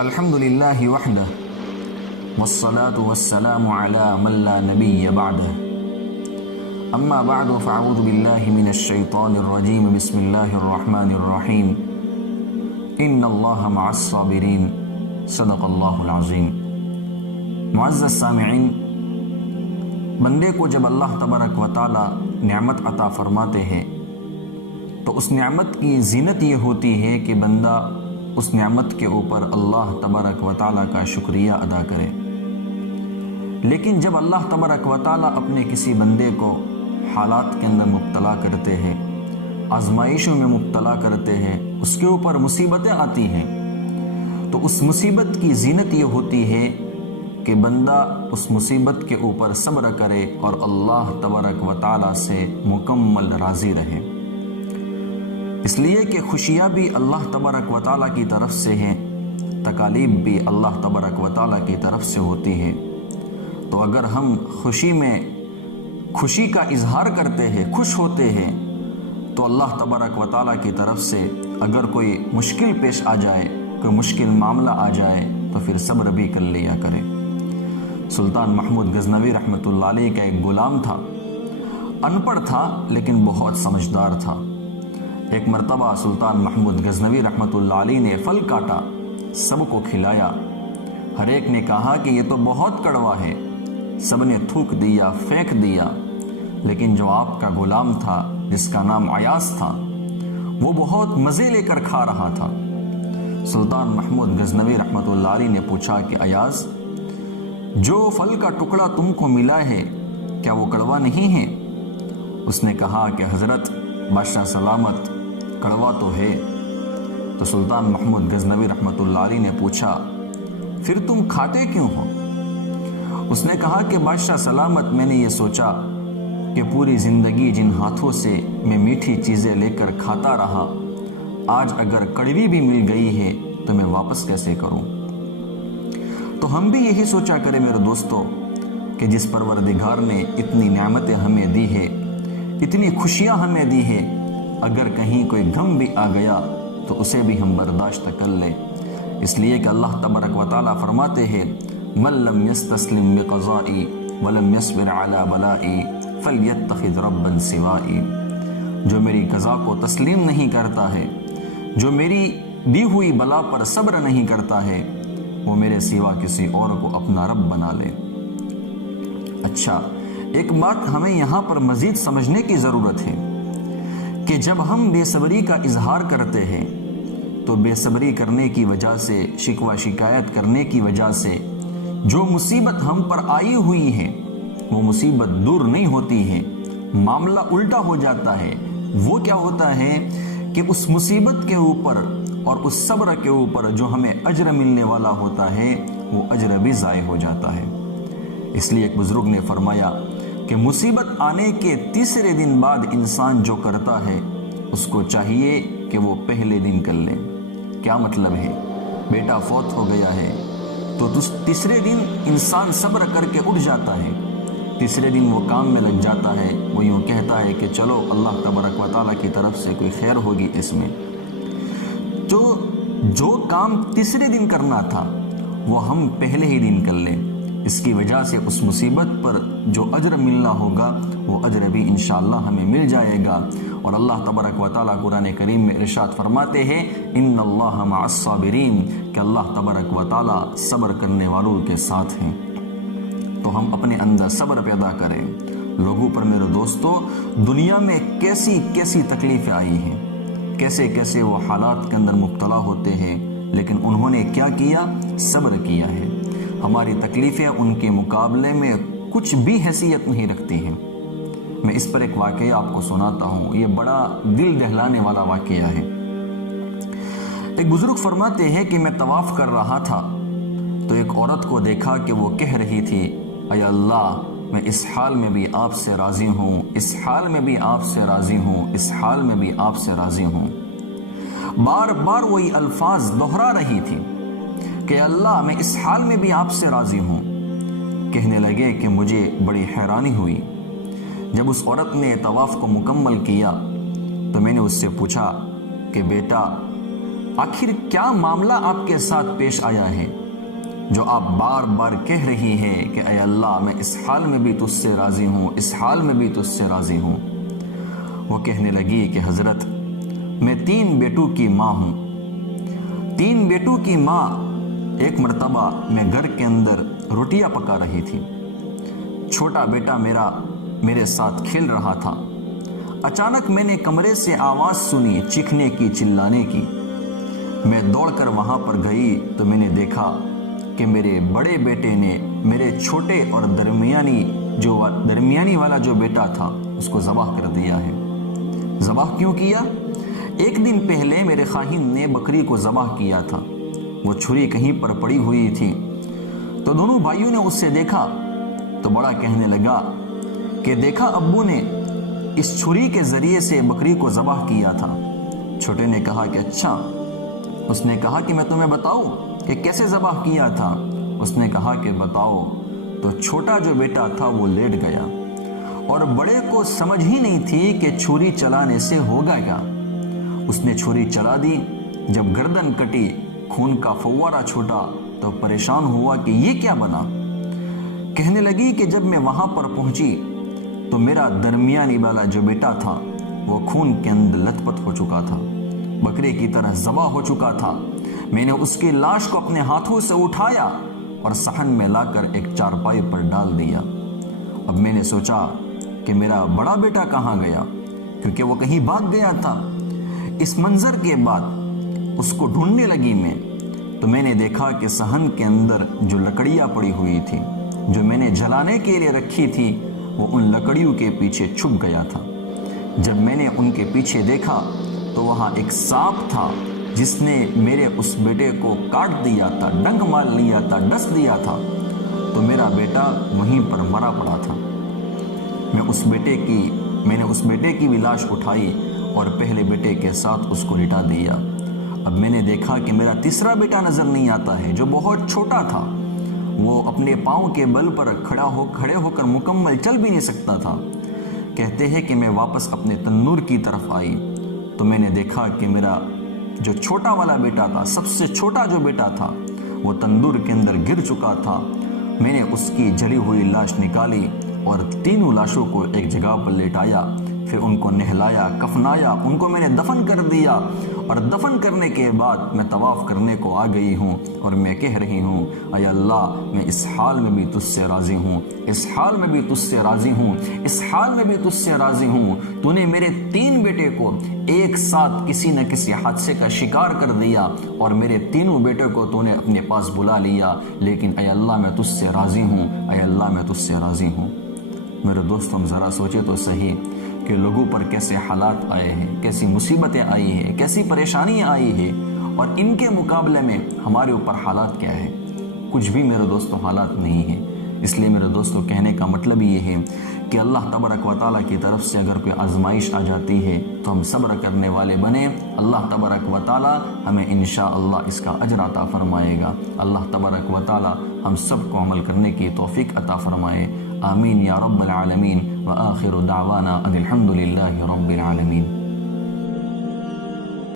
الحمد لله وحده والصلاة والسلام على من لا نبي بعده أما بعد فأعوذ بالله من الشيطان الرجيم بسم الله الرحمن الرحيم إن الله مع الصابرين صدق الله العظيم۔ معزز سامعین، بندے کو جب اللہ تبارک و تعالی نعمت عطا فرماتے ہیں تو اس نعمت کی زینت یہ ہوتی ہے کہ بندہ اس نعمت کے اوپر اللہ تبارک و تعالی کا شکریہ ادا کرے۔ لیکن جب اللہ تبارک و تعالی اپنے کسی بندے کو حالات کے اندر مبتلا کرتے ہیں، آزمائشوں میں مبتلا کرتے ہیں، اس کے اوپر مصیبتیں آتی ہیں، تو اس مصیبت کی زینت یہ ہوتی ہے کہ بندہ اس مصیبت کے اوپر صبر کرے اور اللہ تبارک و تعالی سے مکمل راضی رہے۔ اس لیے کہ خوشیاں بھی اللہ تبارک و تعالیٰ کی طرف سے ہیں، تکالیف بھی اللہ تبارک و تعالیٰ کی طرف سے ہوتی ہیں۔ تو اگر ہم خوشی میں خوشی کا اظہار کرتے ہیں، خوش ہوتے ہیں، تو اللہ تبارک و تعالیٰ کی طرف سے اگر کوئی مشکل پیش آ جائے، کوئی مشکل معاملہ آ جائے تو پھر صبر بھی کر لیا کرے۔ سلطان محمود غزنوی رحمۃ اللہ علیہ کا ایک غلام تھا، ان پڑھ تھا لیکن بہت سمجھدار تھا۔ ایک مرتبہ سلطان محمود غزنوی رحمۃ اللہ علیہ نے پھل کاٹا، سب کو کھلایا۔ ہر ایک نے کہا کہ یہ تو بہت کڑوا ہے، سب نے تھوک دیا، پھینک دیا، لیکن جو آپ کا غلام تھا جس کا نام ایاز تھا، وہ بہت مزے لے کر کھا رہا تھا۔ سلطان محمود غزنوی رحمۃ اللہ علیہ نے پوچھا کہ ایاز، جو پھل کا ٹکڑا تم کو ملا ہے کیا وہ کڑوا نہیں ہے؟ اس نے کہا کہ حضرت بادشاہ سلامت، کڑوا تو ہے۔ تو سلطان محمود غزنوی رحمۃ اللہ علیہ نے پوچھا پھر تم کھاتے کیوں ہو؟ اس نے کہا کہ بادشاہ سلامت، میں نے یہ سوچا کہ پوری زندگی جن ہاتھوں سے میں میٹھی چیزیں لے کر کھاتا رہا، آج اگر کڑوی بھی مل گئی ہے تو میں واپس کیسے کروں؟ تو ہم بھی یہی سوچا کریں میرے دوستو کہ جس پروردگار نے اتنی نعمتیں ہمیں دی ہے، اتنی خوشیاں ہمیں دی ہے، اگر کہیں کوئی غم بھی آ گیا تو اسے بھی ہم برداشت کر لیں، اس لیے کہ اللہ تبارک و تعالیٰ فرماتے ہیں مَن لَّمْ يَسْتَسْلِمْ بِقَضَائِي وَلَمْ يَصْبِرْ عَلَىٰ بَلَائِي فَلْيَتَّخِذْ رَبًّا سِوَائِي۔ جو میری قضا کو تسلیم نہیں کرتا ہے، جو میری دی ہوئی بلا پر صبر نہیں کرتا ہے، وہ میرے سوا کسی اور کو اپنا رب بنا لے۔ اچھا، ایک بات ہمیں یہاں پر مزید سمجھنے کی ضرورت ہے کہ جب ہم بے صبری کا اظہار کرتے ہیں تو بے صبری کرنے کی وجہ سے، شکوہ شکایت کرنے کی وجہ سے جو مصیبت ہم پر آئی ہوئی ہے وہ مصیبت دور نہیں ہوتی ہے، معاملہ الٹا ہو جاتا ہے۔ وہ کیا ہوتا ہے کہ اس مصیبت کے اوپر اور اس صبر کے اوپر جو ہمیں اجر ملنے والا ہوتا ہے وہ اجر بھی ضائع ہو جاتا ہے۔ اس لیے ایک بزرگ نے فرمایا کہ مصیبت آنے کے تیسرے دن بعد انسان جو کرتا ہے اس کو چاہیے کہ وہ پہلے دن کر لے۔ کیا مطلب ہے؟ بیٹا فوت ہو گیا ہے تو تیسرے دن انسان صبر کر کے اٹھ جاتا ہے، تیسرے دن وہ کام میں لگ جاتا ہے، وہ یوں کہتا ہے کہ چلو اللہ تبارک و تعالیٰ کی طرف سے کوئی خیر ہوگی اس میں۔ تو جو کام تیسرے دن کرنا تھا وہ ہم پہلے ہی دن کر لیں، اس کی وجہ سے اس مصیبت پر جو اجر ملنا ہوگا وہ اجر بھی انشاءاللہ ہمیں مل جائے گا۔ اور اللہ تبارک و تعالیٰ قرآن کریم میں ارشاد فرماتے ہیں ان اللہ مع الصابرین، کہ اللہ تبارک و تعالیٰ صبر کرنے والوں کے ساتھ ہیں۔ تو ہم اپنے اندر صبر پیدا کریں۔ لوگوں پر میرے دوستو دنیا میں کیسی کیسی تکلیفیں آئی ہیں، کیسے کیسے وہ حالات کے اندر مبتلا ہوتے ہیں، لیکن انہوں نے کیا کیا؟ صبر کیا ہے۔ ہماری تکلیفیں ان کے مقابلے میں کچھ بھی حیثیت نہیں رکھتی ہیں۔ میں اس پر ایک واقعہ آپ کو سناتا ہوں، یہ بڑا دل دہلانے والا واقعہ ہے۔ ایک بزرگ فرماتے ہیں کہ میں طواف کر رہا تھا تو ایک عورت کو دیکھا کہ وہ کہہ رہی تھی اے اللہ، میں اس حال میں بھی آپ سے راضی ہوں، اس حال میں بھی آپ سے راضی ہوں، اس حال میں بھی آپ سے راضی ہوں۔ بار بار وہی الفاظ دہرا رہی تھی کہ اللہ میں اس حال میں بھی آپ سے راضی ہوں۔ کہنے لگے کہ مجھے بڑی حیرانی ہوئی۔ جب اس عورت نے طواف کو مکمل کیا تو میں نے اس سے پوچھا کہ بیٹا آخر کیا معاملہ آپ کے ساتھ پیش آیا ہے جو آپ بار بار کہہ رہی ہے کہ اے اللہ میں اس حال میں بھی تجھ سے راضی ہوں، اس حال میں بھی تجھ سے راضی ہوں۔ وہ کہنے لگی کہ حضرت میں 3 بیٹوں کی ماں ہوں۔ 3 بیٹوں کی ماں ایک مرتبہ میں گھر کے اندر روٹیاں پکا رہی تھی۔ چھوٹا بیٹا میرا میرے ساتھ کھیل رہا تھا۔ اچانک میں نے کمرے سے آواز سنی چیخنے کی، چلانے کی۔ میں دوڑ کر وہاں پر گئی تو میں نے دیکھا کہ میرے بڑے بیٹے نے میرے چھوٹے اور درمیانی والا جو بیٹا تھا اس کو ذبح کر دیا ہے۔ ذبح کیوں کیا؟ ایک دن پہلے میرے خاہن نے بکری کو ذبح کیا تھا، وہ چھری کہیں پر پڑی ہوئی تھی، تو دونوں بھائیوں نے اس سے دیکھا تو بڑا کہنے لگا کہ دیکھا ابو نے اس چھری کے ذریعے سے بکری کو ذبح کیا تھا۔ چھوٹے نے کہا کہ اچھا۔ اس نے کہا کہ میں تمہیں بتاؤں کہ کیسے ذبح کیا تھا؟ اس نے کہا کہ بتاؤ۔ تو چھوٹا جو بیٹا تھا وہ لیٹ گیا اور بڑے کو سمجھ ہی نہیں تھی کہ چھری چلانے سے ہوگا کیا۔ اس نے چھری چلا دی، جب گردن کٹی، خون کا فوارہ چھوٹا تو پریشان ہوا کہ یہ کیا بنا۔ کہنے لگی کہ جب میں وہاں پر پہنچی تو میرا درمیانی والا جو بیٹا تھا وہ خون کے اندر لت پت ہو چکا تھا، بکرے کی طرح ذبح ہو چکا تھا۔ میں نے اس کی لاش کو اپنے ہاتھوں سے اٹھایا اور صحن میں لا کر ایک چارپائی پر ڈال دیا۔ اب میں نے سوچا کہ میرا بڑا بیٹا کہاں گیا، کیونکہ وہ کہیں بھاگ گیا تھا۔ اس منظر کے بعد اس کو ڈھونڈنے لگی میں، تو میں نے دیکھا کہ صحن کے اندر جو لکڑیاں پڑی ہوئی تھی جو میں نے جلانے کے لیے رکھی تھی وہ ان لکڑیوں کے پیچھے چھپ گیا تھا۔ جب میں نے ان کے پیچھے دیکھا تو وہاں ایک سانپ تھا جس نے میرے اس بیٹے کو کاٹ دیا تھا، ڈنک مار لیا تھا، ڈس دیا تھا، تو میرا بیٹا وہیں پر مرا پڑا تھا۔ میں نے اس بیٹے کی بھی لاش اٹھائی اور پہلے بیٹے کے ساتھ اس کو لٹا دیا۔ اب میں نے دیکھا کہ میرا تیسرا بیٹا نظر نہیں آتا ہے جو بہت چھوٹا تھا، وہ اپنے پاؤں کے بل پر کھڑے ہو کر مکمل چل بھی نہیں سکتا تھا۔ کہتے ہیں کہ میں واپس اپنے تنور کی طرف آئی تو میں نے دیکھا کہ میرا جو چھوٹا والا بیٹا تھا، سب سے چھوٹا جو بیٹا تھا، وہ تندور کے اندر گر چکا تھا۔ میں نے اس کی جلی ہوئی لاش نکالی اور 3 لاشوں کو ایک جگہ پر لیٹایا، پھر ان کو نہلایا، کفنایا، ان کو میں نے دفن کر دیا، اور دفن کرنے کے بعد میں طواف کرنے کو آ گئی ہوں اور میں کہہ رہی ہوں اے اللہ میں اس حال میں بھی تجھ سے راضی ہوں، اس حال میں بھی تجھ سے راضی ہوں، اس حال میں بھی تجھ سے راضی ہوں۔ تو نے میرے 3 بیٹے کو ایک ساتھ کسی نہ کسی حادثے کا شکار کر دیا اور میرے 3 بیٹے کو تو نے اپنے پاس بلا لیا، لیکن اے اللہ میں تجھ سے راضی ہوں، اے اللہ میں تجھ سے راضی ہوں۔ میرے دوستوں ذرا سوچے تو صحیح کہ لوگوں پر کیسے حالات آئے ہیں، کیسی مصیبتیں آئی ہیں، کیسی پریشانیاں آئی ہیں، اور ان کے مقابلے میں ہمارے اوپر حالات کیا ہے؟ کچھ بھی میرے دوستوں حالات نہیں ہیں۔ اس لیے میرے دوستوں کہنے کا مطلب یہ ہے کہ اللہ تبارک و تعالیٰ کی طرف سے اگر کوئی آزمائش آ جاتی ہے تو ہم صبر کرنے والے بنیں، اللہ تبارک و تعالیٰ ہمیں انشاءاللہ اس کا اجر عطا فرمائے گا۔ اللہ تبارک و تعالیٰ ہم سب کو عمل کرنے کی توفیق عطا فرمائے، آمین یا رب العالمین۔ وآخر دعوانا ان الحمد للہ رب العالمین۔